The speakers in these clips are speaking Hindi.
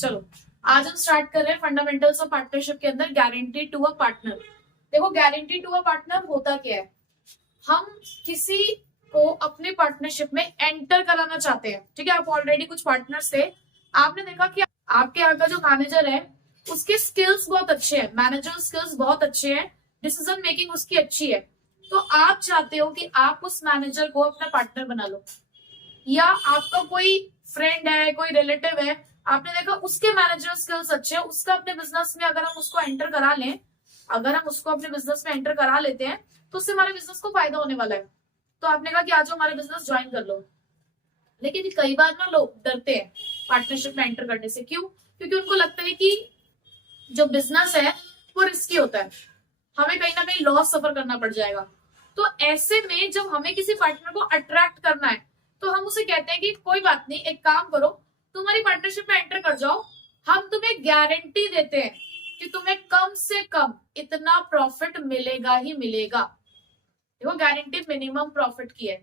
चलो आज हम स्टार्ट कर रहे हैं फंडामेंटल्स ऑफ पार्टनरशिप के अंदर गारंटी टू अ पार्टनर। देखो गारंटी टू अ पार्टनर होता क्या है, हम किसी को अपने पार्टनरशिप में एंटर कराना चाहते हैं। ठीक है, आप ऑलरेडी कुछ पार्टनर्स थे, आपने देखा कि आपके यहाँ का जो मैनेजर है उसके स्किल्स बहुत अच्छे हैं, मैनेजर स्किल्स बहुत अच्छे हैं, डिसीजन मेकिंग उसकी अच्छी है, तो आप चाहते हो कि आप उस मैनेजर को अपना पार्टनर बना लो। या आपका कोई फ्रेंड है, कोई रिलेटिव है, आपने देखा उसके मैनेजर स्किल्स अच्छे हैं, उसका अपने बिजनेस में अगर हम उसको एंटर करा लें, अगर हम उसको अपने बिजनेस में एंटर करा लेते हैं तो उससे हमारे बिजनेस को फायदा होने वाला है। तो आपने कहा कि आज हमारे बिजनेस ज्वाइन कर लो। लेकिन कई बार ना लोग डरते हैं पार्टनरशिप में एंटर करने से। क्यों? क्योंकि उनको लगता है कि जो बिजनेस है वो रिस्की होता है, हमें कहीं ना कहीं लॉस सफर करना पड़ जाएगा। तो ऐसे में जब हमें किसी पार्टनर को अट्रैक्ट करना है तो हम उसे कहते हैं कि कोई बात नहीं, एक काम करो, तुम्हारी पार्टनरशिप में एंटर कर जाओ, हम तुम्हें गारंटी देते हैं कि तुम्हें कम से कम इतना प्रॉफिट मिलेगा ही मिलेगा। देखो गारंटी मिनिमम प्रॉफिट की है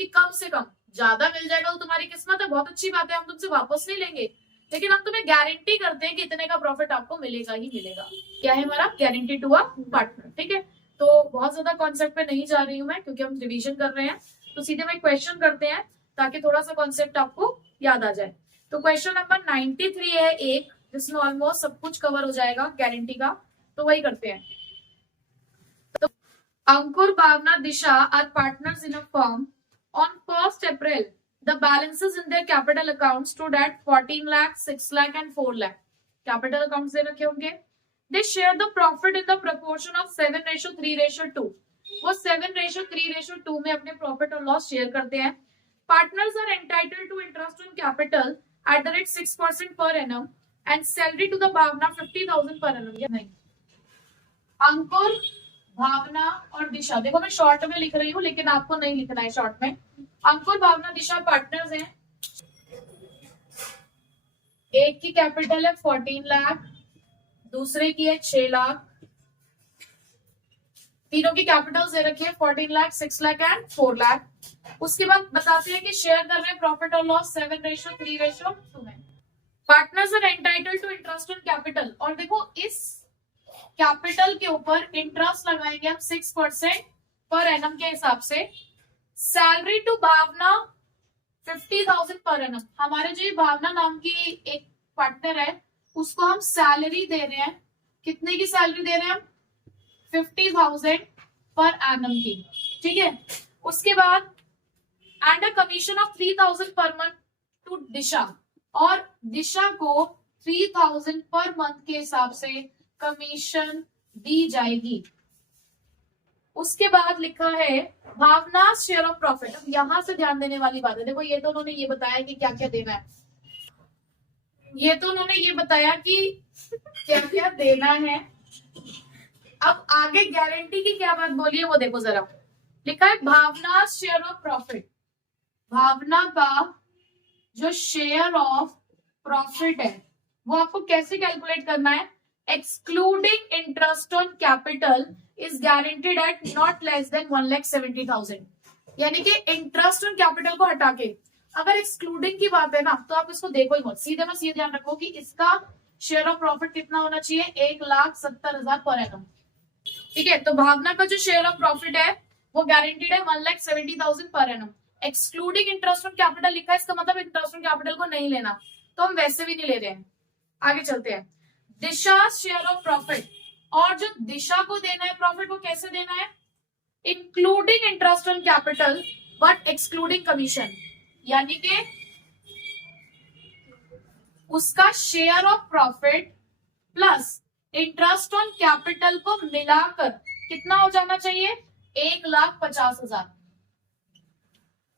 कि कम से कम, ज्यादा मिल जाएगा तो तुम्हारी किस्मत है, बहुत अच्छी बात है, हम तुमसे वापस नहीं लेंगे, लेकिन हम तुम्हें गारंटी करते हैं कि इतने का प्रॉफिट आपको मिलेगा ही मिलेगा। क्या है हमारा गारंटी टू अ पार्टनर। ठीक है, तो बहुत ज्यादा कॉन्सेप्ट पे नहीं जा रही हूँ मैं क्योंकि हम रिवीजन कर रहे हैं, तो सीधे मैं क्वेश्चन करते हैं ताकि थोड़ा सा कॉन्सेप्ट आपको याद आ जाए। तो क्वेश्चन नंबर 93 है एक, जिसमें ऑलमोस्ट सब कुछ कवर हो जाएगा गारंटी का, तो वही करते हैं। तो Ankur, Bhavna, Disha are partners in a firm. On 1st April, the balances in their capital accounts stood at 14 lakh, 6 lakh and 4 lakh. Capital accounts दे रखे होंगे। They share the profit in the proportion of 7:3:2. वो 7:3:2 में अपने प्रॉफिट और लॉस शेयर करते हैं। Partners are entitled to interest on capital at the rate 6% per annum and salary to the Bhavna 50,000 per annum. या नहीं? अंकुर, भावना और दिशा, देखो मैं शॉर्ट में लिख रही हूँ लेकिन आपको नहीं लिखना है शॉर्ट में। अंकुर, भावना, दिशा पार्टनर्स हैं। एक की कैपिटल है 14 लाख, दूसरे की है 6 लाख, तीनों की कैपिटल दे रखी है 14 लाख, 6 लाख एंड 4 लाख। उसके बाद बताते हैं कि शेयर कर रहे हैं प्रॉफिट और लॉस 7:3:2 में। Partners are entitled to interest on capital, और देखो इस कैपिटल के ऊपर इंटरेस्ट लगाएंगे हम 6% पर एनम के हिसाब से। Salary to Bhavna 50,000 per annum. हमारे जो भावना नाम की एक पार्टनर है उसको हम सैलरी दे रहे हैं, कितने की सैलरी दे रहे हैं हम? 50,000 पर एनम की। ठीक है, उसके बाद and a commission of 3,000 per month to दिशा, और दिशा को 3,000 पर मंथ के हिसाब से कमीशन दी जाएगी। उसके बाद लिखा है भावना शेयर ऑफ प्रॉफिट। अब यहां से ध्यान देने वाली बात है, देखो ये तो उन्होंने ये बताया कि क्या क्या देना है, ये तो उन्होंने ये बताया कि क्या क्या देना है। अब आगे गारंटी की क्या बात बोली है वो देखो जरा। लिखा है भावना शेयर ऑफ प्रॉफिट, भावना का जो शेयर ऑफ प्रॉफिट है वो आपको कैसे कैलकुलेट करना है? Excluding interest on capital is guaranteed at not less than 1,70,000। यानी कि इंटरेस्ट ऑन कैपिटल को हटा के, अगर एक्सक्लूडिंग की बात है ना तो आप इसको देखो ही मत, सीधे में सीधे ध्यान रखो कि इसका शेयर ऑफ प्रॉफिट कितना होना चाहिए? 1,70,000 पर एनम। ठीक है, तो भावना का जो शेयर ऑफ प्रॉफिट है वो गारंटीड है 1,70,000 per annum. Excluding interest on capital लिखा है, इसका मतलब इंटरेस्ट ऑन कैपिटल को नहीं लेना, तो हम वैसे भी नहीं ले रहे हैं। आगे चलते हैं। दिशा शेयर ऑफ प्रॉफिट, और जो दिशा को देना है प्रॉफिट वो कैसे देना है? Including interest on capital but excluding commission, यानी कि उसका share of profit plus interest on capital को मिलाकर कितना हो जाना चाहिए? 1,50,000।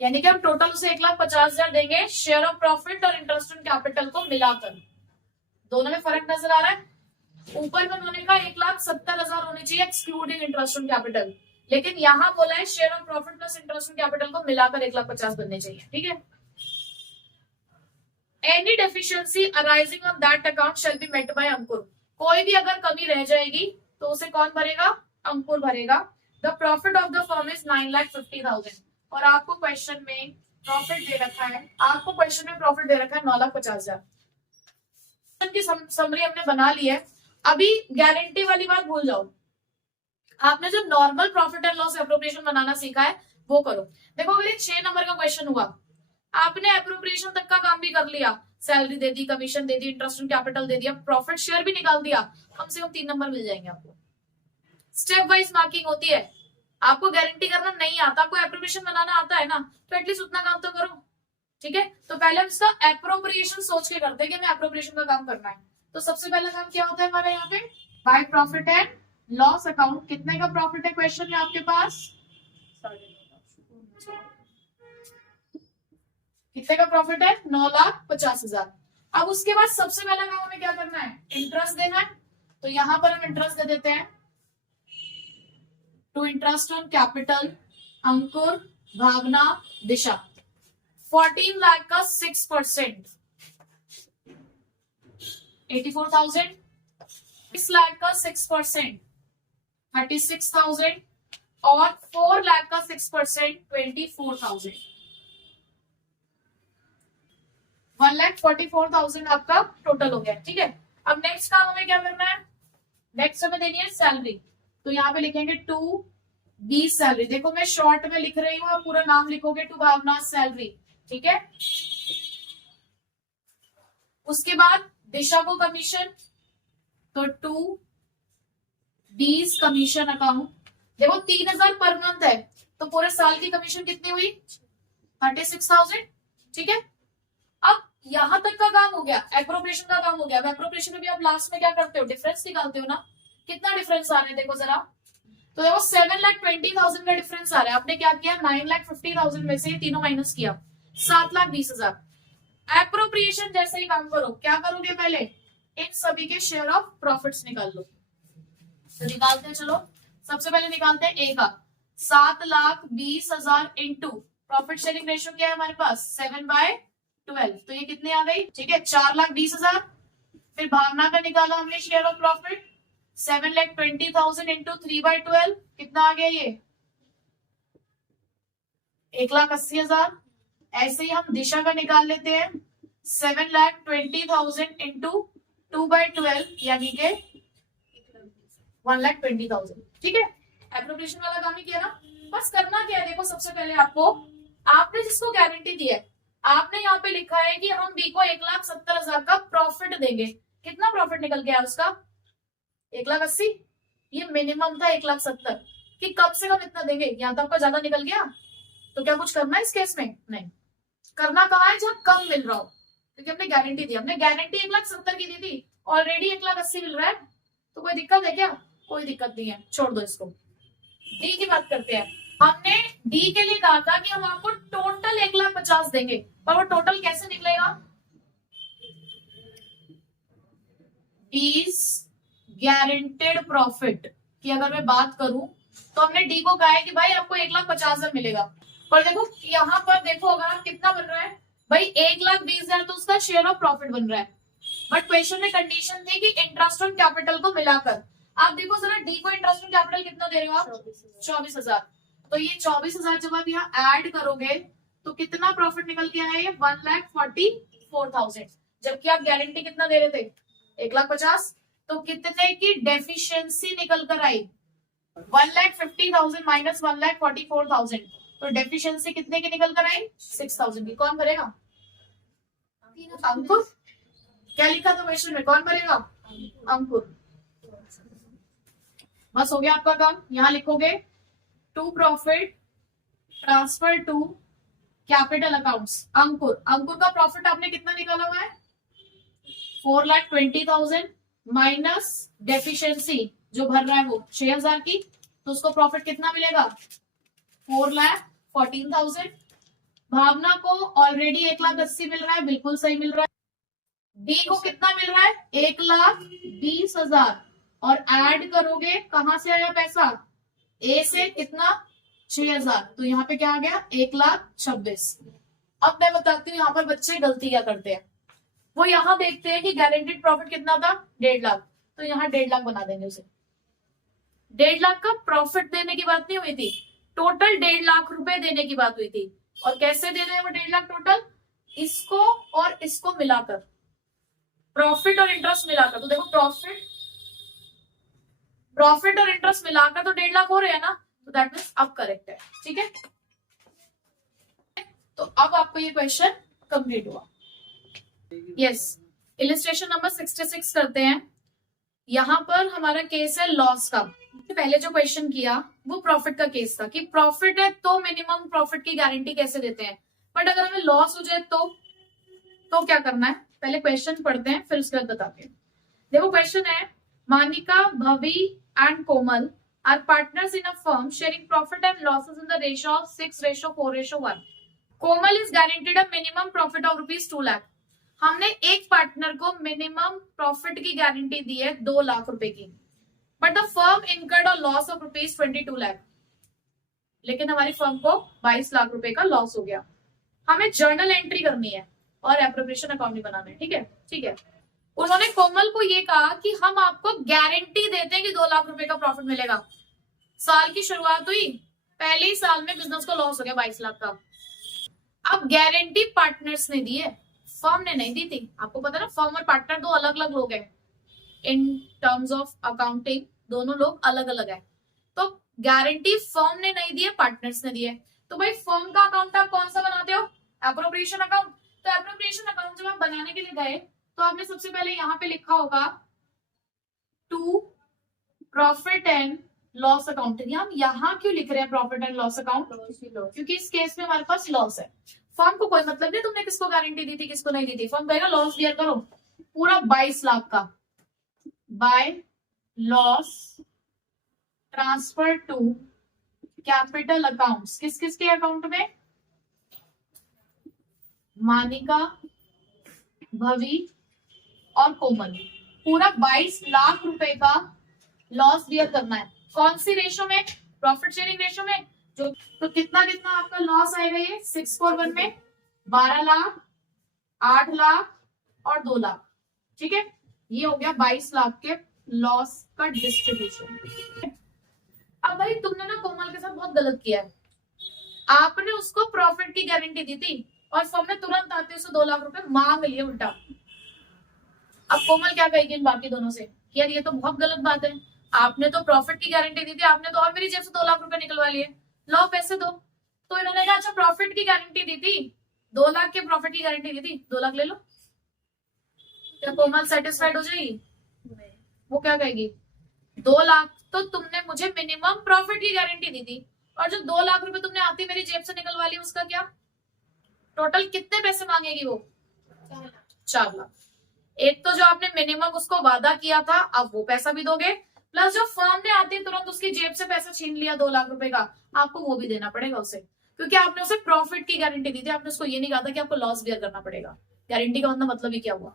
यानी कि हम टोटल उसे 1,50,000 देंगे शेयर ऑफ प्रॉफिट और इंटरेस्ट ऑन कैपिटल को मिलाकर। दोनों में फर्क नजर आ रहा है? ऊपर में उन्होंने कहा 1,70,000 होने चाहिए एक्सक्लूडिंग इंटरेस्ट ऑन कैपिटल, लेकिन यहां बोला है share of profit plus interest on capital को मिलाकर 1,50,000 बनने चाहिए। ठीक है, any deficiency arising on that account shall be met by Ankur. कोई भी अगर कमी रह जाएगी तो उसे कौन भरेगा? अंकुर भरेगा। The profit of the firm is 9,50,000, और आपको क्वेश्चन में प्रॉफिट दे रखा है, 9,50,000। की समरी हमने बना ली है। अभी गारंटी वाली बात भूल जाओ, आपने जो normal profit and loss appropriation बनाना सीखा है वो करो। देखो अगर ये 6 नंबर का क्वेश्चन हुआ, आपने एप्रोप्रिएशन तक का काम भी कर लिया, सैलरी दे दी, कमीशन दे दी, इंटरेस्ट ऑन कैपिटल दे दिया, प्रॉफिट शेयर भी निकाल दिया, कम से कम 3 नंबर मिल जाएंगे आपको। स्टेप वाइज मार्किंग होती है। आपको गारंटी करना नहीं आता, आपको एप्रोप्रिएशन बनाना आता है ना, तो एटलीस्ट उतना काम तो करो, ठीक है। तो पहले हम इसका एप्रोप्रिएशन सोच के करते हैं कि हमें एप्रोप्रिएशन का काम करना है। तो सबसे पहला काम क्या होता है हमारे यहाँ पे, by profit and loss account. कितने का प्रॉफिट है क्वेश्चन में आपके पास, कितने का प्रॉफिट है, 9,50,000। अब उसके बाद सबसे पहला काम हमें क्या करना है, इंटरेस्ट देना है। तो यहां पर हम इंटरेस्ट दे देते हैं, टू इंटरेस्ट ऑन कैपिटल अंकुर, भावना, दिशा। 14 लाख का 6%, 84,000। 20 लाख का 6%, 36,000। और 4 लाख का 6%, 24,000। 1,44,000 आपका टोटल हो गया, ठीक है। अब नेक्स्ट काम हमें क्या करना है, नेक्स्ट हमें देनी है सैलरी। तो यहाँ पे लिखेंगे टू बी सैलरी। देखो मैं शॉर्ट में लिख रही हूँ, आप पूरा नाम लिखोगे, टू भावना सैलरी, ठीक है। उसके बाद दिशा को कमीशन, तो टू बीस कमीशन अकाउंट। देखो 3,000 पर मंथ है, तो पूरे साल की कमीशन कितनी हुई, 36,000, ठीक है। अब यहां तक का काम हो गया, एप्रोप्रिएशन का काम हो गया। अब एप्रोप्रिएशन में भी आप लास्ट में क्या करते हो, डिफरेंस निकालते हो ना। कितना डिफरेंस आ रहा है देखो जरा, तो देखो 7,20,000 का डिफरेंस आ रहा है। आपने क्या किया, 9,50,000 में से तीनों माइनस किया, 7,20,000। एप्रोप्रिएशन जैसे ही काम करो, क्या करोगे, पहले इन सभी के शेयर ऑफ प्रॉफिट्स निकाल लो। तो निकालते हैं, चलो सबसे पहले निकालते हैं ए का। 7,20,000 इंटू प्रॉफिट शेयरिंग रेशियो क्या है हमारे पास, 7/12। तो ये कितने आ गई, ठीक है, 4,20,000। फिर भावना का निकाला हमने शेयर ऑफ प्रॉफिट, 7,20,000 इंटू 3/12, कितना आ गया ये, 1,80,000। ऐसे ही हम दिशा का निकाल लेते हैं, 7,20,000 इंटू 2/12, यानी के 1,20,000, ठीक है। एप्रोप्रिएशन वाला काम ही किया ना। बस करना क्या है, देखो सबसे पहले आपको, आपने जिसको गारंटी दी है, आपने यहाँ पे लिखा है कि हम बी को 1,70,000 का प्रॉफिट देंगे। कितना प्रॉफिट निकल गया उसका, 1,80,000। ये मिनिमम था 1,70,000 कि कम से कम इतना देंगे। यहाँ तो आपका ज्यादा निकल गया, तो क्या कुछ करना है इस केस में, नहीं करना। कहाँ है, जहां कम मिल रहा हो, क्योंकि हमने गारंटी दी। हमने गारंटी 1,70,000 की दी थी, ऑलरेडी 1,80,000 मिल रहा है, तो कोई दिक्कत है क्या, कोई दिक्कत नहीं है, छोड़ दो इसको। डी की बात करते हैं। हमने डी के लिए कहा था कि हम आपको टोटल 1,50,000 देंगे, पर वो टोटल कैसे निकलेगा, 20 गारंटेड प्रॉफिट की अगर मैं बात करूं, तो हमने डी को कहा है कि भाई आपको 1,50,000 मिलेगा। पर देखो यहाँ पर देखो, अगर कितना बन रहा है भाई, 1,20,000 तो उसका शेयर ऑफ प्रॉफिट बन रहा है। बट क्वेश्चन में कंडीशन थी कि इंटरेस्ट ऑन कैपिटल को मिलाकर। आप देखो जरा, डी को इंटरेस्ट ऑन कैपिटल कितना दे रहे हो आप, 24,000। तो ये 24,000 जब आप यहाँ ऐड करोगे तो कितना प्रॉफिट निकल के आया, 1,44,000। जबकि आप गारंटी कितना दे रहे थे, 1,50,000। तो कितने की डेफिशिएंसी निकल कर आई, 1,50,000 माइनस 1,44,000। तो डेफिशिएंसी कितने की निकल कर आई, 6,000 की। कौन भरेगा, अंकुर। क्या लिखा था क्वेश्चन में, कौन भरेगा, अंकुर। बस हो गया आपका काम। यहां लिखोगे to profit transfer to capital accounts, Ankur. Ankur का प्रॉफिट आपने कितना निकाला हुआ है, 4,20,000 माइनस डेफिशिएंसी जो भर रहा है वो 6,000 की, तो उसको प्रॉफिट कितना मिलेगा, 4,14,000। भावना को ऑलरेडी 1,80,000 मिल रहा है, बिल्कुल सही मिल रहा है। डी को कितना मिल रहा है, 1,20,000। और ऐड करोगे, कहां से आया पैसा, ए से कितना, 6,000। तो यहाँ पे क्या आ गया, 1,26,000। अब मैं बताती हूँ यहाँ पर बच्चे गलती क्या करते हैं। वो यहाँ देखते हैं कि गारंटीड प्रॉफिट कितना था, 1.5 लाख, तो यहाँ 1.5 लाख बना देंगे उसे। 1.5 लाख का प्रॉफिट देने की बात नहीं हुई थी, टोटल 1.5 लाख रुपए देने की बात हुई थी। और कैसे दे रहे हैं वो 1.5 लाख टोटल, इसको और इसको मिलाकर प्रॉफिट और इंटरेस्ट मिलाकर, तो देखो प्रॉफिट और इंटरेस्ट मिलाकर तो 1.5 लाख हो रहे हैं ना, तो दैट मीन्स अब करेक्ट है। ठीक है, तो अब आपको ये क्वेश्चन कंप्लीट हुआ। यस, इलिस्ट्रेशन नंबर 66 करते हैं। यहां पर हमारा केस है लॉस का। पहले जो क्वेश्चन किया वो प्रॉफिट का केस था कि प्रॉफिट है तो मिनिमम प्रॉफिट की गारंटी कैसे देते हैं, बट अगर हमें लॉस हो जाए तो क्या करना है, पहले क्वेश्चन पढ़ते हैं फिर उसके बाद बताते हैं। देखो क्वेश्चन है, Manika, Bhavi and Komal are partners in a firm sharing profit and losses in the ratio of 6:4:1। Komal is guaranteed a minimum profit of ₹2 lakh. हमने एक पार्टनर को मिनिमम प्रॉफिट की गारंटी दी है 2 लाख रुपए की, but the firm incurred a loss of ₹22 lakh. लेकिन हमारी फर्म को 22 लाख रुपए का लॉस हो गया। हमें जर्नल एंट्री करनी है और एप्रोप्रिएशन अकाउंट भी बनाना है। ठीक है, ठीक है। उन्होंने कोमल को ये कहा कि हम आपको गारंटी देते हैं कि 2 लाख रुपए का प्रॉफिट मिलेगा। साल की शुरुआत हुई, पहले ही साल में बिजनेस को लॉस हो गया 22 लाख का। अब गारंटी पार्टनर्स ने दी है, फर्म ने नहीं दी थी। आपको पता ना, फर्म और पार्टनर दो अलग अलग लोग हैं इन टर्म्स ऑफ अकाउंटिंग, दोनों लोग अलग अलग है। तो गारंटी फर्म ने नहीं दी है, पार्टनर्स ने दी है। तो भाई फर्म का अकाउंट आप कौन सा बनाते हो, एप्रोप्रिएशन अकाउंट। तो एप्रोप्रिएशन अकाउंट जब आप बनाने के लिए गए तो आपने सबसे पहले यहाँ पे लिखा होगा to profit and loss account. हम यहाँ क्यों लिख रहे हैं प्रॉफिट एंड लॉस अकाउंट, क्योंकि इस केस में हमारे पास लॉस है। फर्म को कोई मतलब नहीं तुमने किसको गारंटी दी थी किसको नहीं दी थी, फर्म कहेगा लॉस बियर करो पूरा 22 लाख का, by loss transfer to capital accounts. किस किस के अकाउंट में, मानिका, भवी और कोमल। पूरा 22 लाख रुपए का लॉस बियर करना है। कौन सी रेशो में, प्रॉफिट शेयरिंग रेशो में। जो तो कितना कितना आपका लॉस आएगा, ये 6:1 में 12 लाख, 8 लाख और 2 लाख। ठीक है, ये हो गया 22 लाख के लॉस का डिस्ट्रीब्यूशन। अब भाई तुमने ना कोमल के साथ बहुत गलत किया है। आपने उसको प्रॉफिट की गारंटी दी थी और फर्म ने तुरंत आते उसे 2 लाख रुपए मांग लिए उल्टा। अब कोमल क्या कहेगी इन बाकी दोनों से, यार ये तो बहुत गलत बात है, आपने तो प्रॉफिट की गारंटी दी थी, आपने तो और मेरी जेब से 2 लाख रुपए निकलवा लिए, लो पैसे दो। तो इन्होंने कहा अच्छा प्रॉफिट की गारंटी दी थी, 2 लाख के प्रॉफिट की गारंटी दी थी, 2 लाख ले लो। क्या कोमल सेटिस्फाइड हो जाएगी, वो क्या कहेगी 2 लाख तो तुमने मुझे मिनिमम प्रॉफिट की गारंटी दी थी और जो 2 लाख रुपए तुमने आती मेरी जेब से निकलवा लिया उसका क्या, टोटल कितने पैसे मांगेगी वो, 4 लाख। एक तो जो आपने मिनिमम उसको वादा किया था अब वो पैसा भी दोगे, प्लस जो फर्म ने आते तुरंत उसकी जेब से पैसा छीन लिया 2 लाख रुपए का, आपको वो भी देना पड़ेगा उसे, क्योंकि आपने उसे प्रॉफिट की गारंटी दी थी, आपने उसको ये नहीं कहा था कि आपको लॉस बियर करना पड़ेगा। गारंटी का मतलब ही क्या हुआ।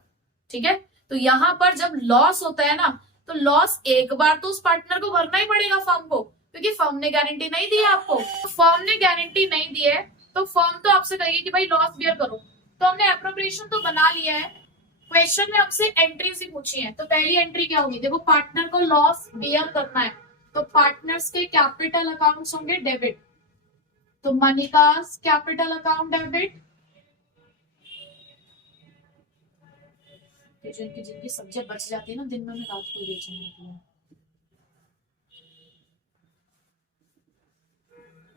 ठीक है, तो यहाँ पर जब लॉस होता है ना तो लॉस एक बार तो उस पार्टनर को भरना ही पड़ेगा फर्म को, क्योंकि फर्म ने गारंटी नहीं दी है आपको। तो फर्म ने गारंटी नहीं दी है तो फर्म तो आपसे कहेगी कि भाई लॉस बियर करो। तो हमने एप्रोप्रिएशन तो बना लिया है, क्वेश्चन में हमसे एंट्रीज ही पूछी है। तो पहली एंट्री क्या होगी, देखो पार्टनर को लॉस बियर करना है तो पार्टनर्स के कैपिटल अकाउंट्स होंगे डेबिट, तो मनिकास कैपिटल अकाउंट डेबिट। जिनकी सब्जियां बच जाती है ना दिन में रात को बेचने के लिए,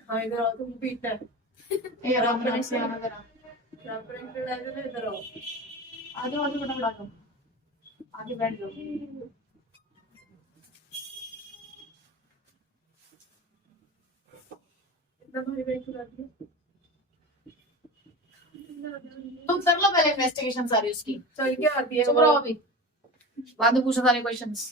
हाँ इधर आओ तुम पीट है ए आराम से आना जरा, इधर आओ, आ जाओ फटाफट आ जाओ, आगे बैठ जाओ। तुम कर लो पहले इन्वेस्टिगेशन सारी उसकी, चल क्या आती है चुप रहो अभी, बाद में पूछो सारे क्वेश्चंस।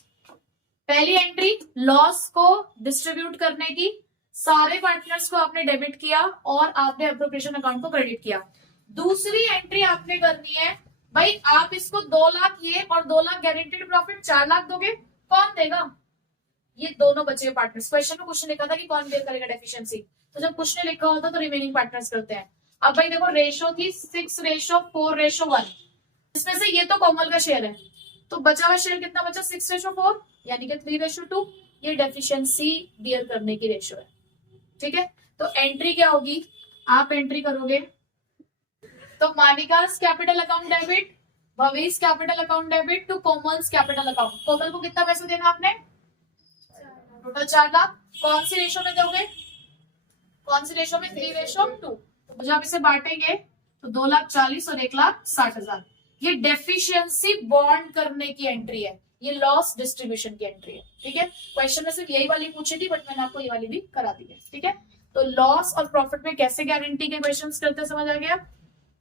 पहली एंट्री लॉस को डिस्ट्रीब्यूट करने की, सारे पार्टनर्स को आपने डेबिट किया और आपने एप्रोप्रिएशन अकाउंट को क्रेडिट किया। दूसरी एंट्री आपने करनी है, भाई आप इसको 2 लाख ये और 2 लाख गारंटीड प्रॉफिट 4 लाख दोगे, कौन देगा, ये दोनों बचे पार्टनर्स। क्वेश्चन में क्वेश्चन लिखा था कि कौन बेयर करेगा डेफिशिएंसी, तो जब कुछ ने लिखा होता तो रिमेनिंग पार्टनर्स करते हैं। अब भाई देखो रेशो थी 6:4:1, इसमें से ये तो कोमल का शेयर है, तो बचा हुआ शेयर कितना बचा 6:4 यानी कि 3:2, ये डेफिशिएंसी बियर करने की रेशो है। ठीक है, तो एंट्री क्या होगी, आप एंट्री करोगे तो Manika's capital account debit Bhavesh capital account debit to Komal's capital account. Komal को कितना पैसा देना आपने? टोटल 4 लाख। कौन सी रेशो में दोगे? कौन सी रेशो में? 3:2। तो जब इसे बांटेंगे तो 2,40,000 और 1,60,000। ये डेफिशिएंसी बॉन्ड करने की एंट्री है, ये लॉस डिस्ट्रीब्यूशन की एंट्री है। ठीक है, क्वेश्चन में सिर्फ यही वाली पूछी थी, बट मैंने आपको ये वाली भी करा दी है। ठीक है, तो लॉस और प्रॉफिट में कैसे गारंटी के क्वेश्चंस करते समझ आ गया।